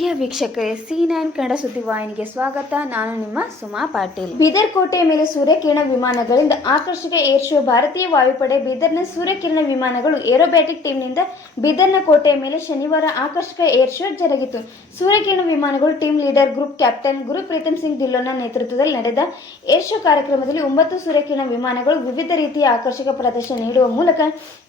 ಪ್ರಿಯ ವೀಕ್ಷಕರೇ C nine Kannada ಸುದ್ದಿವಾಹಿನಿಗೆ ಸ್ವಾಗತ. ನಾನು ನಿಮ್ಮ ಸುಮಾ ಪಾಟೀಲ್. ಬೀದರ್ ಕೋಟೆಯ ಮೇಲೆ ಸೂರ್ಯಕಿರಣ ವಿಮಾನಗಳಿಂದ ಆಕರ್ಷಕ ಏರ್ ಶೋ ಭಾರತೀಯ ವಾಯುಪಡೆ ಬೀದರ್ನ ಸೂರ್ಯಕಿರಣ ವಿಮಾನಗಳು ಏರೋಬ್ಯಾಟಿಕ್ ಟೀಮ್ನಿಂದ ಬೀದರ್ನ ಕೋಟೆಯ ಮೇಲೆ ಶನಿವಾರ ಆಕರ್ಷಕ ಏರ್ ಶೋ ಜರುಗಿತು. ಸೂರ್ಯಕಿರಣ ವಿಮಾನಗಳು team leader group captain Guru Pritam Singh ಧಿಲ್ಲೋನ ನೇತೃತ್ವದಲ್ಲಿ ನಡೆದ ಏರ್ ಶೋ ಕಾರ್ಯಕ್ರಮದಲ್ಲಿ ಒಂಬತ್ತು ಸೂರ್ಯಕಿರಣ ವಿಮಾನಗಳು ವಿವಿಧ ರೀತಿಯ ಆಕರ್ಷಕ ಪ್ರದರ್ಶನ ನೀಡುವ ಮೂಲಕ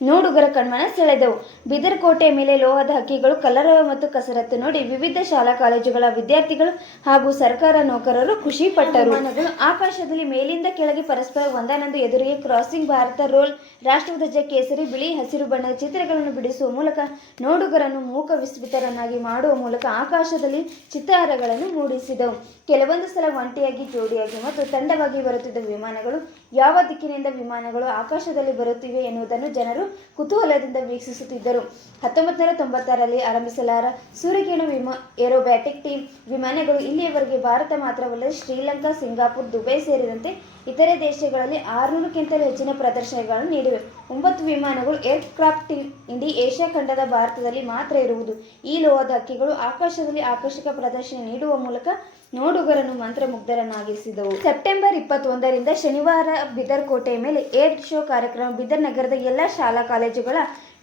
ನೋಡುಗರ ಕಣ್ಮನ ಸೆಳೆದವು. ಬೀದರ್ ಕೋಟೆಯ ಮೇಲೆ ಲೋಹದ ಹಕ್ಕಿಗಳು ಕಲರವ ಮತ್ತು ಕಸರತ್ತು ನೋಡಿ ವಿವಿಧ ಶಾಲಾ ಕಾಲೇಜುಗಳ ವಿದ್ಯಾರ್ಥಿಗಳು ಹಾಗೂ ಸರ್ಕಾರ ನೌಕರರು ಖುಷಿ ಪಟ್ಟರು ಆಕಾಶದಲ್ಲಿ ಮೇಲಿಂದ ಕೆಳಗೆ ಪರಸ್ಪರ ಒಂದಾನೊಂದು ಎದುರಿಗೆ ಕ್ರಾಸಿಂಗ್ ಭಾರತ ರೋಲ್ ರಾಷ್ಟ್ರಧ್ವಜ ಕೇಸರಿ, ಬಿಳಿ, ಹಸಿರು ಬಣ್ಣದ ಚಿತ್ರಗಳನ್ನು ಬಿಡಿಸುವ ಮೂಲಕ ನೋಡುಗರನ್ನು ಮೂಕ ವಿಸ್ಮಿತರನ್ನಾಗಿ ಮಾಡುವ ಮೂಲಕ ಆಕಾಶದಲ್ಲಿ ಚಿತ್ತಾರಗಳನ್ನು ಮೂಡಿಸಿದವು. ಕೆಲವೊಂದು ಸಲ ಒಂಟಿಯಾಗಿ, ಜೋಡಿಯಾಗಿ ಮತ್ತು ತಂಡವಾಗಿ ಬರುತ್ತಿದ್ದ ವಿಮಾನಗಳು ಯಾವ ದಿಕ್ಕಿನಿಂದ ವಿಮಾನಗಳು ಆಕಾಶದಲ್ಲಿ ಬರುತ್ತಿವೆ ಎನ್ನುವುದನ್ನು ಜನರು ಕುತೂಹಲದಿಂದ ವೀಕ್ಷಿಸುತ್ತಿದ್ದರು. ಹತ್ತೊಂಬತ್ತು ನೂರ ತೊಂಬತ್ತಾರರಲ್ಲಿ ಆರಂಭಿಸಲಾರ ಸೂರ್ಯಕಿರಣ ವಿಮಾ ಏರೋಬ್ಯಾಟಿಕ್ ಟೀಮ್ ವಿಮಾನಗಳು ಇಲ್ಲಿಯವರೆಗೆ ಭಾರತ ಮಾತ್ರವಲ್ಲದೆ ಶ್ರೀಲಂಕಾ, ಸಿಂಗಾಪುರ್, ದುಬೈ ಸೇರಿದಂತೆ ಇತರೆ ದೇಶಗಳಲ್ಲಿ ಆರುನೂರಕ್ಕಿಂತಲೂ ಹೆಚ್ಚಿನ ಪ್ರದರ್ಶನಗಳನ್ನು ನೀಡಿವೆ. ಒಂಬತ್ತು ವಿಮಾನಗಳು ಏರ್ಕ್ರಾಫ್ಟ್ ಟೀಮ್ ಇಡೀ ಏಷ್ಯಾ ಖಂಡದ ಭಾರತದಲ್ಲಿ ಮಾತ್ರ ಇರುವುದು. ಈ ಲೋಹದ ಹಕ್ಕಿಗಳು ಆಕಾಶದಲ್ಲಿ ಆಕರ್ಷಕ ಪ್ರದರ್ಶನ ನೀಡುವ ಮೂಲಕ ನೋಡುಗರನ್ನು ಮಂತ್ರಮುಗ್ಧರನ್ನಾಗಿಸಿದವು. ಸೆಪ್ಟೆಂಬರ್ ಇಪ್ಪತ್ತೊಂದರಿಂದ ಶನಿವಾರ ಬಿದರ್ ಕೋಟೆಯ ಮೇಲೆ ಏರ್ ಶೋ ಕಾರ್ಯಕ್ರಮ ಬಿದರ್ ನಗರದ ಎಲ್ಲ ಶಾಲಾ ಕಾಲೇಜುಗಳ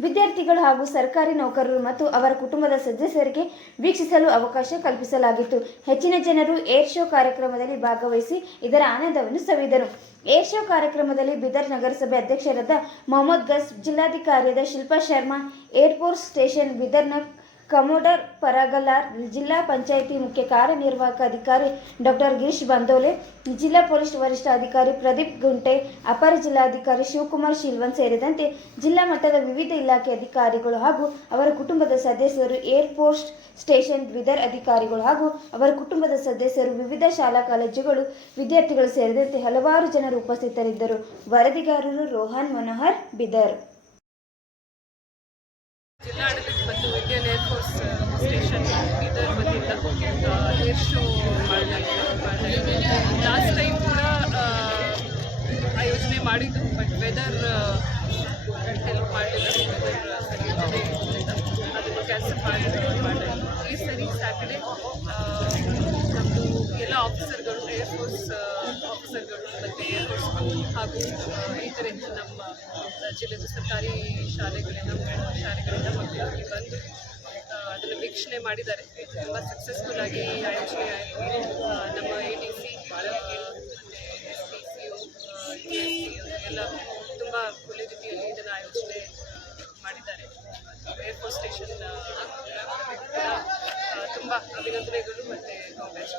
ವಿದ್ಯಾರ್ಥಿಗಳು ಹಾಗೂ ಸರ್ಕಾರಿ ನೌಕರರು ಮತ್ತು ಅವರ ಕುಟುಂಬದ ಸದಸ್ಯರಿಗೆ ವೀಕ್ಷಿಸಲು ಅವಕಾಶ ಕಲ್ಪಿಸಲಾಗಿತ್ತು. ಹೆಚ್ಚಿನ ಜನರು ಏರ್ ಶೋ ಕಾರ್ಯಕ್ರಮದಲ್ಲಿ ಭಾಗವಹಿಸಿ ಇದರ ಆನಂದವನ್ನು ಸವಿದರು. ಏರ್ ಶೋ ಕಾರ್ಯಕ್ರಮದಲ್ಲಿ ಬೀದರ್ ನಗರಸಭೆ ಅಧ್ಯಕ್ಷರಾದ ಮೊಹಮ್ಮದ್ ಗಸ್ ಜಿಲ್ಲಾಧಿಕಾರಿಯಾದ Shilpa Sharma, air force station ಬಿದರ್ನ commodore ಪರಗಲಾರ್, ಜಿಲ್ಲಾ ಪಂಚಾಯಿತಿ ಮುಖ್ಯ ಕಾರ್ಯನಿರ್ವಾಹಕ ಅಧಿಕಾರಿ ಡಾಕ್ಟರ್ ಗಿರೀಶ್ ಬಂದೋಲೆ, ಜಿಲ್ಲಾ ಪೊಲೀಸ್ ವರಿಷ್ಠಾಧಿಕಾರಿ ಪ್ರದೀಪ್ ಗುಂಟೆ, ಅಪರ ಜಿಲ್ಲಾಧಿಕಾರಿ ಶಿವಕುಮಾರ್ ಶಿಲ್ವನ್ ಸೇರಿದಂತೆ ಜಿಲ್ಲಾ ಮಟ್ಟದ ವಿವಿಧ ಇಲಾಖೆ ಅಧಿಕಾರಿಗಳು ಹಾಗೂ ಅವರ ಕುಟುಂಬದ ಸದಸ್ಯರು ಏರ್ಫೋರ್ಸ್ ಸ್ಟೇಷನ್ ಬಿದರ್ ಅಧಿಕಾರಿಗಳು ಹಾಗೂ ಅವರ ಕುಟುಂಬದ ಸದಸ್ಯರು, ವಿವಿಧ ಶಾಲಾ ಕಾಲೇಜುಗಳು ವಿದ್ಯಾರ್ಥಿಗಳು ಸೇರಿದಂತೆ ಹಲವಾರು ಜನರು ಉಪಸ್ಥಿತರಿದ್ದರು. ವರದಿಗಾರರು Rohan Manohar, Bidar. Indian air force station Bidar ವತಿಯಿಂದ ಏರ್ ಶೋ ಮಾಡಲಾಗಿದೆ ಲಾಸ್ಟ್ ಟೈಮ್ ಕೂಡ ಆ, ಆಯೋಜನೆ ಮಾಡಿದ್ದು ಬಟ್ ವೆದರ್ ಹೆಲ್ಪ್ ಇಲ್ಲದೆ ಇರೋದ್ರಿಂದ ಅದನ್ನು ಕ್ಯಾನ್ಸಲ್ ಮಾಡಿ ಮಾಡಿದ್ರು ಈ ಸರಿ ಸ್ಯಾಟರ್ಡೆ ನಮ್ಮದು ಎಲ್ಲ ಆಫೀಸರ್ಗಳು ಏರ್ಫೋರ್ಸ್ ಆಫೀಸರ್ಗಳು ಮತ್ತು ಏರ್ಫೋರ್ಸ್ ಹಾಗೂ ಇತರೆ ನಮ್ಮ ಜಿಲ್ಲೆದ ಸರ್ಕಾರಿ ಶಾಲೆಗಳಿಂದ ಶಾಲೆಗಳಿಂದ ಮಾಡಿದ್ದಾರೆ. ತುಂಬ ಸಕ್ಸಸ್ಫುಲ್ ಆಗಿ ಆಯೋಜನೆ ಆಯಿತು ಆ, ನಮ್ಮ A D C S C ಎಲ್ಲ ತುಂಬ ಒಳ್ಳೆ ರೀತಿಯಲ್ಲಿ ಇದನ್ನು ಆಯೋಜನೆ ಮಾಡಿದ್ದಾರೆ. ಏರ್ಫೋರ್ಸ್ ಸ್ಟೇಷನ್ ತುಂಬ ಅಭಿನಂದನೆಗಳು ಮತ್ತು ಕಾಂಗ್ರೆಸ್